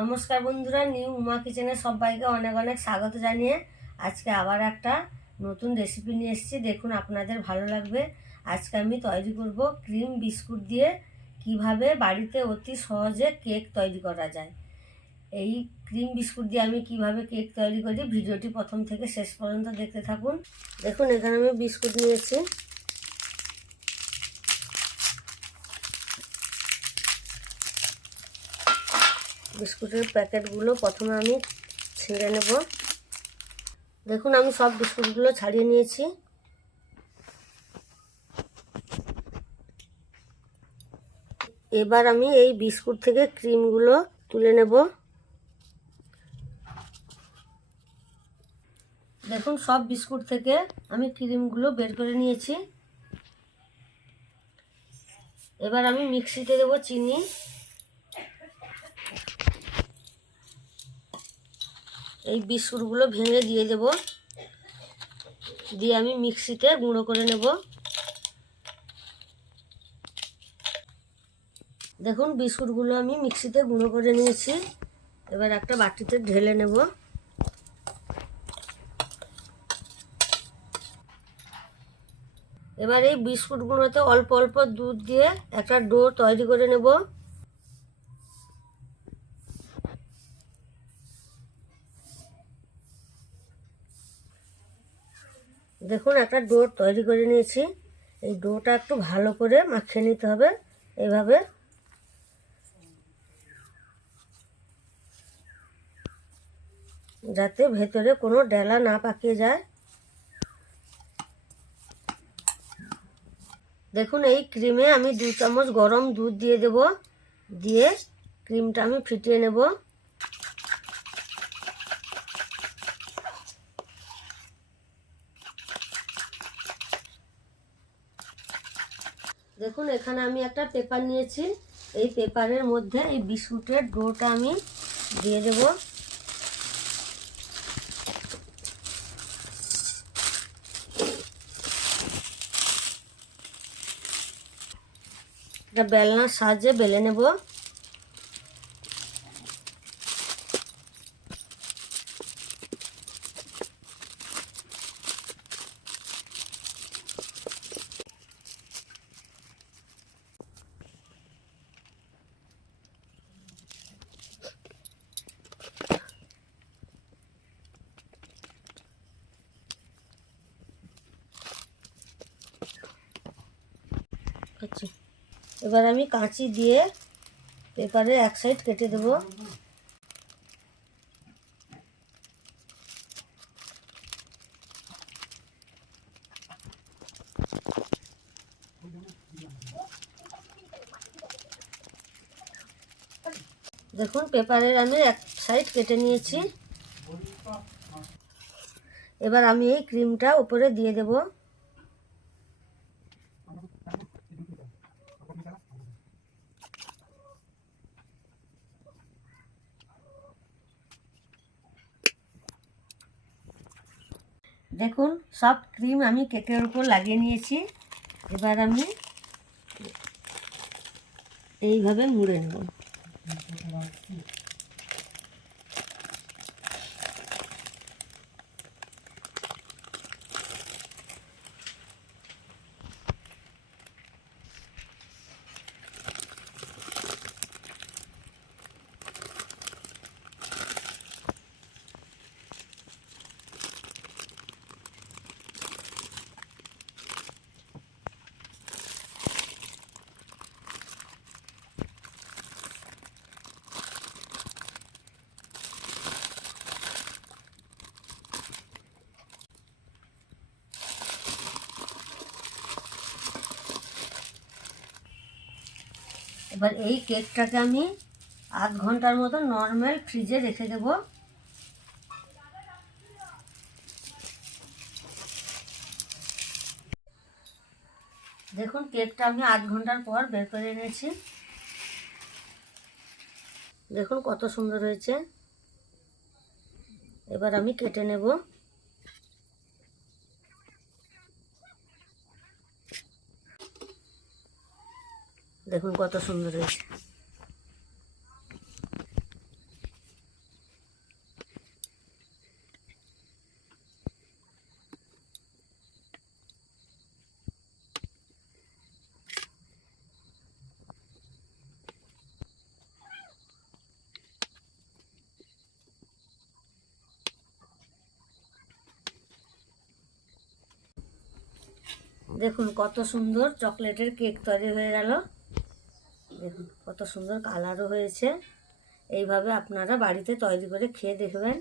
নমস্কার বন্ধুরা, নিউ উমা কিচেনে সবাইকে অনেক অনেক স্বাগত জানিয়ে আজকে আবার একটা নতুন রেসিপি নিয়ে এসেছি। দেখুন, আপনাদের ভালো লাগবে। আজকে আমি তৈরি করব ক্রিম বিস্কুট দিয়ে কীভাবে বাড়িতে অতি সহজে কেক তৈরি করা যায়। এই ক্রিম বিস্কুট দিয়ে আমি কীভাবে কেক তৈরি করি, ভিডিওটি প্রথম থেকে শেষ পর্যন্ত দেখতে থাকুন। দেখুন, এখানে আমি বিস্কুট নিয়েছি। বিস্কুটের প্যাকেটগুলো প্রথমে আমি ছেড়ে নেব। দেখুন, আমি সব বিস্কুটগুলো ছাড়িয়ে নিয়েছি। এবার আমি এই বিস্কুট থেকে ক্রিমগুলো তুলে নেব। দেখুন, সব বিস্কুট থেকে আমি ক্রিমগুলো বের করে নিয়েছি। এবার আমি মিক্সিতে দেবো চিনি। এই বিস্কুটগুলো ভেঙে দিয়ে দেব। দিয়ে আমি মিক্সিতে গুঁড়ো করে নেব। দেখুন, বিস্কুটগুলো আমি মিক্সিতে গুঁড়ো করে নিয়েছি। এবার একটা বাটিতে ঢেলে নেব। এবার এই বিস্কুটগুলোতে অল্প অল্প দুধ দিয়ে একটা ডো তৈরি করে নেব। দেখুন, একটা ডো তৈরি করে নিয়েছি। এই ডোটা একটু ভালো করে মাখিয়ে নিতে হবে এইভাবে যাতে ভেতরে কোনো ডেলা না পাকিয়ে যায়। দেখুন, এই ক্রিমে আমি দু চামচ গরম দুধ দিয়ে দেব। দিয়ে ক্রিমটা আমি ফিটিয়ে নেব। দেখুন, এখানে আমি একটা পেপার নিয়েছি। এই পেপারের মধ্যে এই বিস্কুটের ডোটা আমি দিয়ে দেব। এটা বেলনার সাহায্যে বেলে নেব। আচ্ছা এবার আমি কাঁচি দিয়ে পেপারে এক সাইড কেটে দেব। দেখুন, পেপারের আমি এক সাইড কেটে নিয়েছি। এবার আমি এই ক্রিমটা উপরে দিয়ে দেবো। দেখুন সব ক্রিম আমি কেকের উপর লাগিয়ে নিয়েছি। এবার আমি এইভাবে মুড়ে নেব। এবার এই কেকটাকে আমি আধ ঘণ্টার মতো নর্মাল ফ্রিজে রেখে দেব। দেখুন, কেকটা আমি আধ ঘণ্টার পর বের করে এনেছি। দেখুন কত সুন্দর হয়েছে। এবার আমি কেটে নেব। দেখুন কত সুন্দর হয়েছে। দেখুন কত সুন্দর চকলেটের কেক তৈরি হয়ে গেল। দেখুন কত সুন্দর কালারও হয়েছে। এইভাবে আপনারা বাড়িতে তৈরি করে খেয়ে দেখবেন।